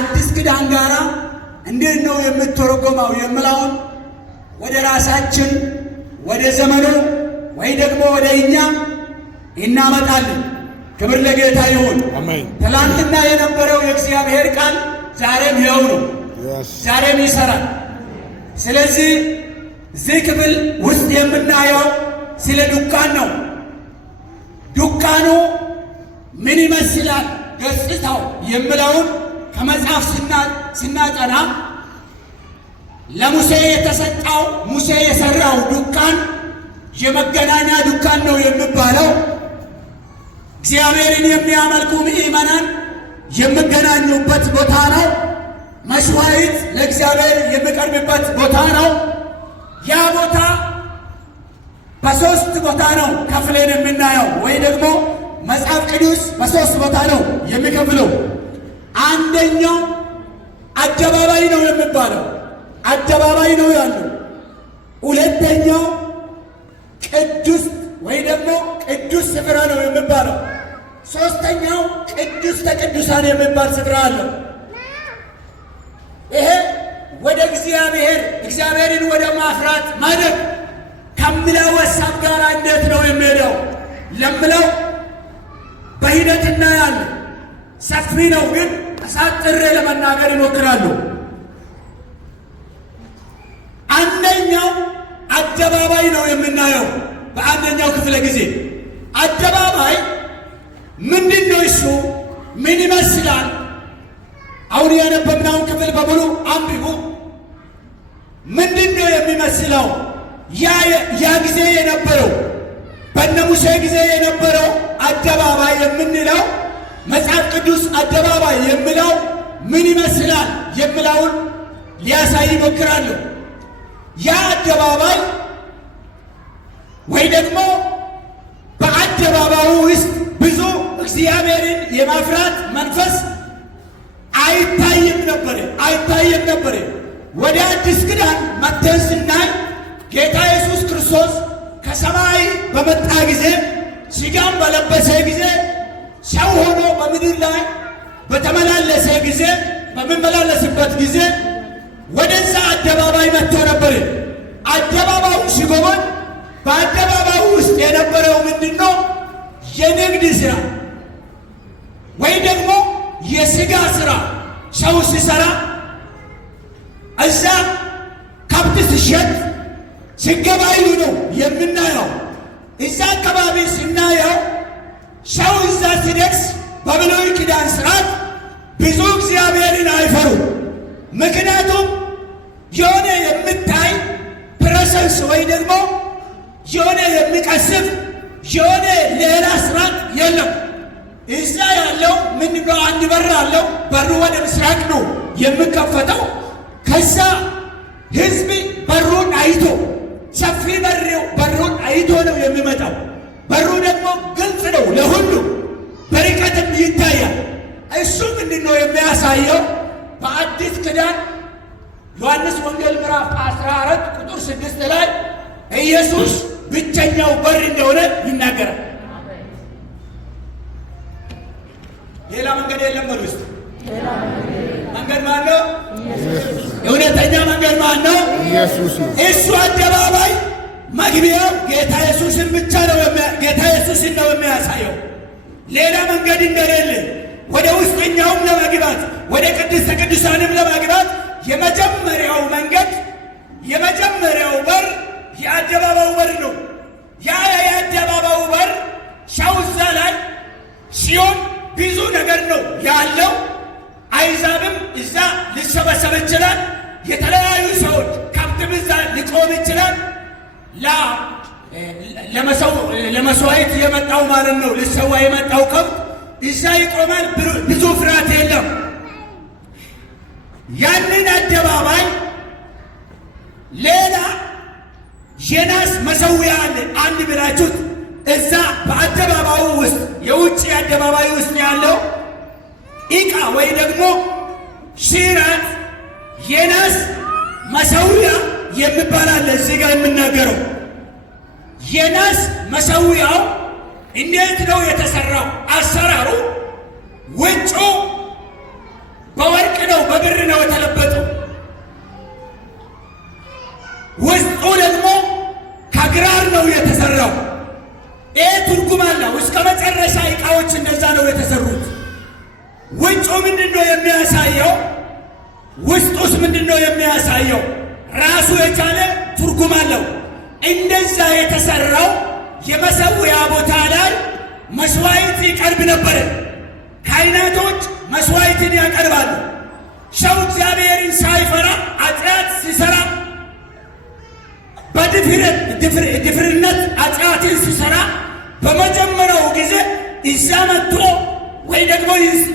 ከአዲስ ኪዳን ጋራ እንዴት ነው የምትተረጎመው የምላውን ወደ ራሳችን ወደ ዘመኑ ወይ ደግሞ ወደ እኛ እናመጣለን። ክብር ለጌታ ይሁን። አሜን። ትላንትና የነበረው የእግዚአብሔር ቃል ዛሬም ሕያው ነው፣ ዛሬም ይሰራል። ስለዚህ እዚህ ክፍል ውስጥ የምናየው ስለ ዱካን ነው። ዱካኑ ምን ይመስላል ገጽታው የምለውን ከመጽሐፍ ስናጠና ለሙሴ የተሰጠው ሙሴ የሰራው ዱካን የመገናኛ ዱካን ነው የሚባለው። እግዚአብሔርን የሚያመልኩ ምእመናን የሚገናኙበት ቦታ ነው። መስዋዕት ለእግዚአብሔር የሚቀርብበት ቦታ ነው። ያ ቦታ በሶስት ቦታ ነው ከፍለን የምናየው ወይ ደግሞ መጽሐፍ ቅዱስ በሶስት ቦታ ነው የሚከፍለው። አንደኛው አደባባይ ነው የሚባለው፣ አደባባይ ነው ያለው። ሁለተኛው ቅዱስ ወይ ደግሞ ቅዱስ ስፍራ ነው የሚባለው። ሶስተኛው ቅዱስ ቅዱሳን የሚባል ስፍራ አለው። ይሄ ወደ እግዚአብሔርን ወደ ማፍራት ማደግ ከሚለው ሀሳብ ጋር እንዴት ነው የሚሄደው ለምለው በሂደት እናያለን። ሰፊ ነው ግን አሳጥሬ ለመናገር ይሞክራሉ። አንደኛው አደባባይ ነው የምናየው። በአንደኛው ክፍለ ጊዜ አደባባይ ምንድን ነው? እሱ ምን ይመስላል? አሁን ያነበብነውን ክፍል በሙሉ አንብቡ። ምንድን ነው የሚመስለው? ያ ጊዜ የነበረው በነ ሙሴ ጊዜ የነበረው አደባባይ የምንለው መጽሐፍ ቅዱስ አደባባይ የሚለው ምን ይመስላል የሚለውን ሊያሳይ ይሞክራሉ። ያ አደባባይ ወይ ደግሞ በአደባባዩ ውስጥ ብዙ እግዚአብሔርን የማፍራት መንፈስ አይታይም ነበር። ወደ አዲስ ኪዳን መጥተን ስናይ ጌታ ኢየሱስ ክርስቶስ ከሰማይ በመጣ ጊዜ ሥጋን በለበሰ ጊዜ ሰው ሆኖ በምድር ላይ በተመላለሰ ጊዜ በሚመላለስበት ጊዜ ወደዛ አደባባይ መጥቶ ነበር። አደባባዩ ሲጎበኝ በአደባባዩ ውስጥ የነበረው ምንድነው? የንግድ ሥራ ወይ ደግሞ የሥጋ ሥራ ሰው ሲሰራ እዛ ከብት ሲሸጥ ሲገበያዩ ነው የምናየው። እዛ አካባቢ ስናየው ሰው እዛ ሲደርስ በብሉይ ኪዳን ሥርዓት ብዙ እግዚአብሔርን አይፈሩ። ምክንያቱም የሆነ የምታይ ፕሬሰንስ ወይ ደግሞ የሆነ የሚቀስፍ የሆነ ሌላ ሥርዓት የለም። እዛ ያለው ምንድነው? አንድ በር አለው። በሩ ወደ ምስራቅ ነው የሚከፈተው። ከዛ ሕዝብ በሩን አይቶ ሰፊ በሩን አይቶ ነው የሚመጣው። በሩ ደግሞ ግልጽ ነው ለሁሉ፣ በርቀትም ይታያል። እሱ ምንድነው የሚያሳየው? በአዲስ ኪዳን ዮሐንስ ወንጌል ምዕራፍ 14 ቁጥር 6 ላይ ኢየሱስ ብቸኛው በር እንደሆነ ይናገራል። ሌላ መንገድ የለም። ውስጥ መንገድ ማን ነው? እውነተኛ መንገድ ማን ነው? ኢየሱስ ነው። እሱ አደባባይ መግቢያው ጌታ ኢየሱስን ብቻ ነው ጌታ ኢየሱስን ነው የሚያሳየው። ሌላ መንገድ እንደሌለ ወደ ውስጠኛውም ለመግባት ወደ ቅድስተ ቅዱሳንም ለመግባት የመጀመሪያው መንገድ የመጀመሪያው በር የአደባባዩ በር ነው። ያ የአደባባዩ በር ሰው እዛ ላይ ሲሆን ብዙ ነገር ነው ያለው። አይዛብም እዛ ሊሰበሰብ ይችላል። የተለያዩ ሰዎች ከብትም እዛ ሊቆም ይችላል። ለመስዋዕት የመጣው ማለት ነው ሊሰዋ የመጣው ከብት እዛ ይቆማል። ብዙ ፍርሃት የለም። ያንን አደባባይ ሌላ የናስ መሠዊያ አለ። አንድ ብላችሁት እዛ በአደባባዩ ውስጥ የውጭ አደባባይ ውስጥ ያለው ዕቃ ወይ ደግሞ ሽራት የናስ መሠዊያ የሚባል አለ። እዚህ ጋር የምናገረው የናስ መሠዊያው እንዴት ነው የተሰራው? አሰራሩ ውጩ በወርቅ ነው በብር ነው የተለበጠው። ውስጡ ደግሞ ከግራር ነው የተሰራው። ይህ ትርጉም አለው። እስከ መጨረሻ ዕቃዎች እንደዛ ነው የተሰሩት። ውጩ ምንድን ነው የሚያሳየው? ውስጡስ ምንድን ነው የሚያሳየው? ራሱ የቻለ ትርጉም አለው። እንደዛ የተሰራው የመሠዊያ ቦታ ላይ መስዋዕት ይቀርብ ነበር። ካህናቶች መስዋዕትን ያቀርባሉ። ሰው እግዚአብሔርን ሳይፈራ ኃጢአት ሲሰራ በድፍርነት ኃጢአትን ሲሰራ በመጀመሪያው ጊዜ እዛ መጥቶ ወይ ደግሞ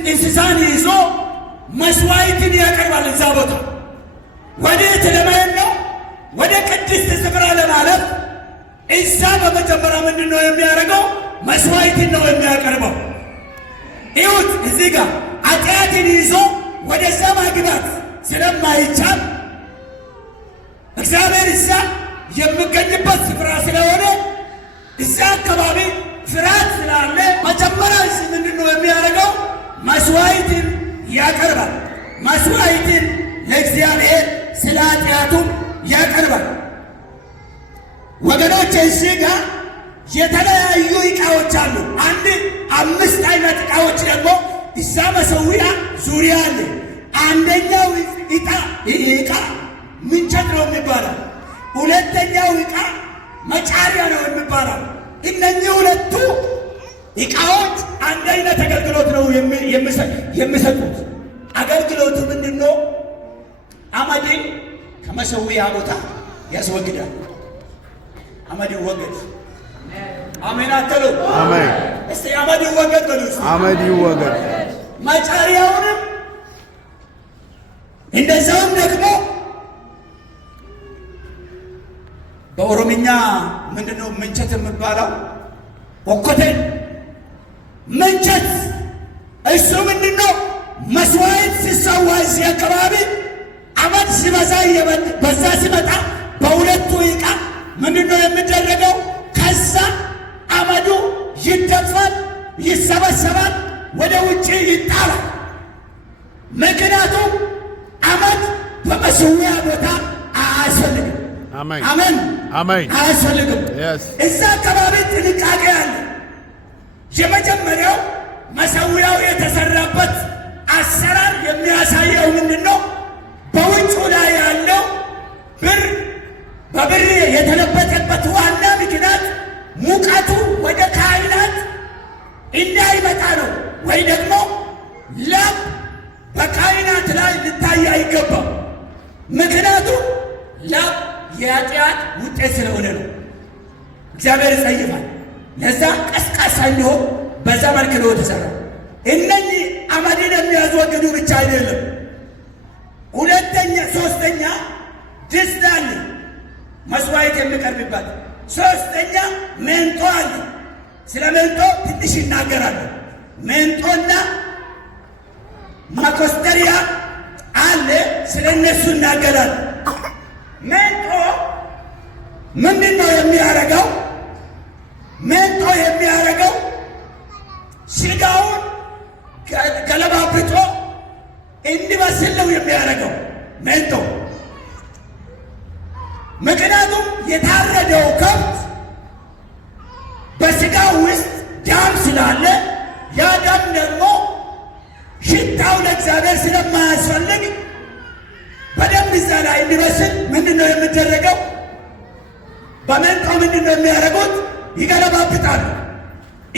እንስሳን ይዞ መስዋዕትን ያቀርባል። እዛ ቦታ ወዴት ለመሄድ ነው? ወደ ቅድስት ስፍራ ለማለፍ። እዛ በመጀመሪያ ምንድን ነው የሚያደርገው? መስዋዕትን ነው የሚያቀርበው። ይሁት እዚህ ጋር ኃጢአትን ይዞ ወደዛ ማግባት ስለማይቻል እግዚአብሔር እዛ የሚገኝበት ስፍራ ስለሆነ እዛ አካባቢ ፍርሃት ስላለ መጀመሪያ ምንድን ነው የሚያደርገው? መስዋዕትን ያቀርባል። መስዋዕትን ለእግዚአብሔር ስለ ኃጢአቱም ያቀርባል። ወገኖች እዚህ ጋር የተለያዩ ዕቃዎች አሉ። 5 አይነት ዕቃዎች ደግሞ እዛ መሠዊያ ዙሪያ አለ። አንደኛው ዕቃ ምንቸት ነው የሚባለው። ሁለተኛው ዕቃ መጫሪያ ነው የሚባለው። እነኚህ ሁለቱ ዕቃዎች አንድ አይነት አገልግሎት ነው የሚሰጡት። አገልግሎቱ ምንድን ነው? አመድን ከመሠዊያ ቦታ ያስወግዳል። አመድ ይወገድ። አሜን አትሉ? አሜን። እስቲ አመድ ይወገድ በሉ። አመድ ይወገድ። መጫሪያውንም እንደዛውም ደግሞ በኦሮምኛ ምንድነው ምንቸት የሚባለው? ወኮቴ ምንቸት። እሱ ምንድነው? መስዋዕት ሲሰዋ እዚህ አካባቢ አመድ በዛ ሲመጣ በሁለቱ ዕቃ ምንድነው የሚደረገው? ከዛ አመዱ ይደፋል፣ ይሰበሰባል፣ ወደ ውጭ ይጣላል። ምክንያቱም አመድ በመሠዊያ ቦታ አያስፈልግም። አሜን አሜን። አያስፈልግም። እዛ አካባቢ ጥንቃቄ አለ። የመጀመሪያው መሠዊያው የተሰራበት አሰራር የሚያሳየው ምንድን ነው? በውጩ ላይ ያለው በብር የተለበጠበት ዋና ምክንያት ሙቀቱ ወደ ካህናት እንዳይመጣ ነው። ወይ ደግሞ ላብ በካህናት ላይ ልታይ አይገባም። ምክንያቱም ላብ የኃጢአት ውጤት ስለሆነ ነው። እግዚአብሔር ይጸይፋል። ለዛ ቀስቃሳ እንዲሆን በዛ መልክ ነው የተሰራው። እነኚህ አመድን የሚያስወግዱ ብቻ አይደለም። ሶስተኛ ድስት አለ መስዋዕት የሚቀርብበት። ሶስተኛ ሜንጦ አለ። ስለ ሜንጦ ትንሽ ይናገራሉ። ሜንጦና ማኮስተሪያ አለ። ስለ እነሱ ይናገራሉ። ሜንጦ ምንድን ነው የሚያደርገው? ሜንጦ የሚያደርገው ስጋውን ገለባብጦ እንዲበስል ነው የሚያደርገው ሜንጦ። ምክንያቱም የታረደው ከብት በስጋው ውስጥ ደም ስላለ ያ ደም ደግሞ ሽታው ለእግዚአብሔር ስለማያስፈልግ በደንብ እዛ ላይ እንዲበስል ምንድን ነው የሚደረገው? በሜንጦ ምንድን ነው የሚያደርጉት? ይገለባብጣሉ።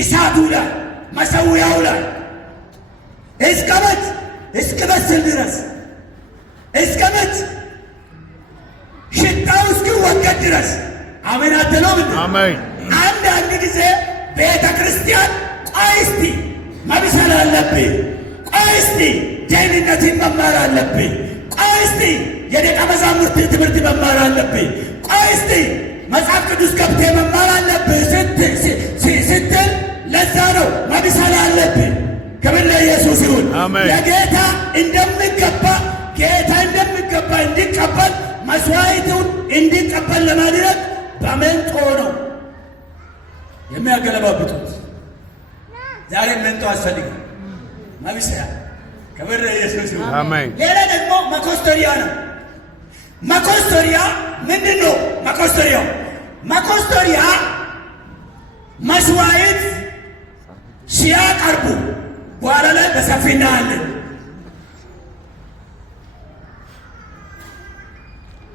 እሳቱ ላይ መሠዊያው ላይ እስከ መች? እስኪበስል ድረስ። እስከ መች? ሽታው እስኪወገድ ድረስ። አሜን አትሉም? አሜን። አንዳንድ ጊዜ ቤተ ክርስቲያን ቆይ እስቲ መብሰል አለብኝ፣ ቆይ እስቲ ደህንነትን መማር አለብኝ፣ ቆይ እስቲ የደቀ መዛሙርት ትምህርት መማር አለብኝ፣ ቆይ እስቲ መጽሐፍ ቅዱስ ገብቴ መማር አለብህ ስትል ለዛ ነው መብሰል አለብኝ። ክብር ለኢየሱስ ይሁን። ለጌታ እንደሚገባ ጌታ እንደሚገባ እንዲቀበል መስዋዕቱን እንዲቀበል ለማድረግ በሜንጦ ነው የሚያገለባብጡት። ዛሬ ሜንጦ አስፈልግ መብሰያ። ክብር ለኢየሱስ ይሁን። ሌላ መኮስተሪያ ነው። መኮስተሪያ ምንድን ነው? መኮስተሪያ መስዋዕት ሲያቀርቡ በኋላ ላይ በሰፊ እናያለን።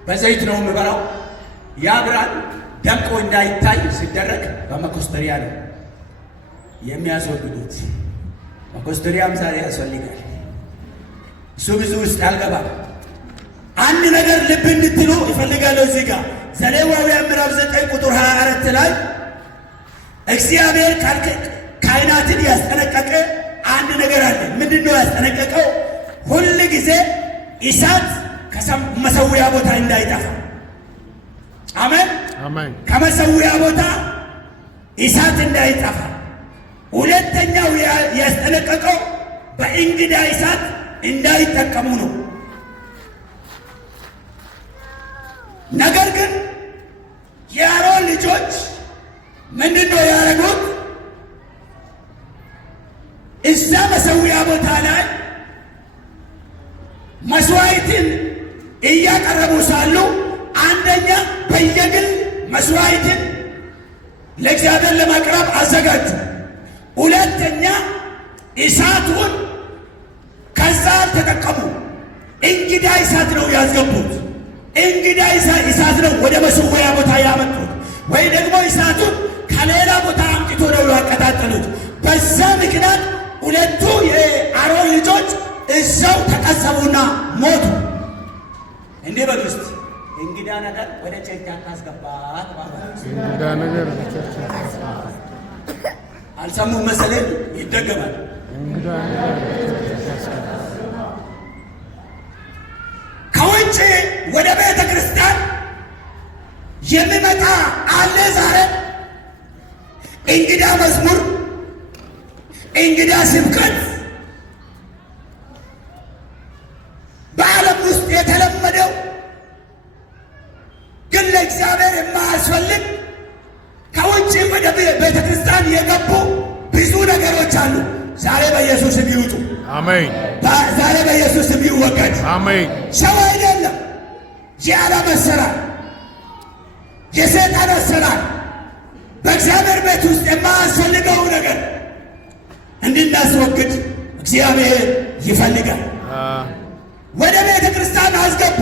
በዘይት ነው የምበላው። ያብራል ደምቆ እንዳይታይ ሲደረግ በመኮስተሪያ ነው የሚያስወግዱት። መኮስተሪያም ዛሬ ያስፈልጋል። እሱ ብዙ ውስጥ አልገባም። አንድ ነገር ልብ እንድትሉ ይፈልጋለሁ። እዚህ ጋር ዘሌዋውያን ምዕራፍ 9 ቁጥር 24 ላይ እግዚአብሔር ካህናትን ያስጠነቀቀ አንድ ነገር አለ። ምንድነው ያስጠነቀቀው? ሁል ጊዜ እሳት ከመሰዊያ ቦታ እንዳይጠፋ። አሜን አሜን። ከመሰዊያ ቦታ እሳት እንዳይጠፋ። ሁለተኛው ያስጠነቀቀው በእንግዳ እሳት እንዳይጠቀሙ ነው። ነገር ግን የአሮን ልጆች ምንድነው ያደረጉት? እዛ መሰዊያ ቦታ ላይ መስዋዕትን እያቀረቡ ሳሉ አንደኛ በየግል መስዋዕትን ለእግዚአብሔር ለማቅረብ አዘጋጁ። ሁለተኛ እሳቱን ከዛ ተጠቀሙ። እንግዳ እሳት ነው ያስገቡት። እንግዳ እሳት ነው ወደ መሰዊያ ቦታ ያመጡት፣ ወይ ደግሞ እሳቱን ከሌላ ቦታ አምጥቶ ነው ያቀጣጠሉት። በዛ ምክንያት ሁለቱ የአሮን ልጆች እዛው ተቀሰቡና ሞቱ። እንዲህ በሉ እስቲ እንግዳ ነገር ወደ ቸርች አታስገባት። እንግዳ ነገር ወደ ቸርች አታስገባት። አልሰሙም መሰለኝ። ይደገማል። እንግዳ ነገር ወደ ቸርች አታስገባት። ከውጭ ወደ ቤተ ክርስቲያን የሚመጣ አለ። ዛሬ እንግዳ መዝሙር፣ እንግዳ ስብከት በዓለም ውስጥ የተለመደው ግን ለእግዚአብሔር የማያስፈልግ ከውጭ ወደ ቤተ ክርስቲያን የገቡ ብዙ ነገሮች አሉ። ዛሬ በኢየሱስ ስም ይውጡ። አሜን። ዛሬ በኢየሱስ ስም ይወገድ። አሜን። ሰው አይደለም፣ የዓለም አሰራር፣ የሰይጣን አሰራር በእግዚአብሔር ቤት ውስጥ የማያስፈልገው ነገር እንድናስወግድ እግዚአብሔር ይፈልጋል። ወደ ቤተ ክርስቲያን አስገቡ።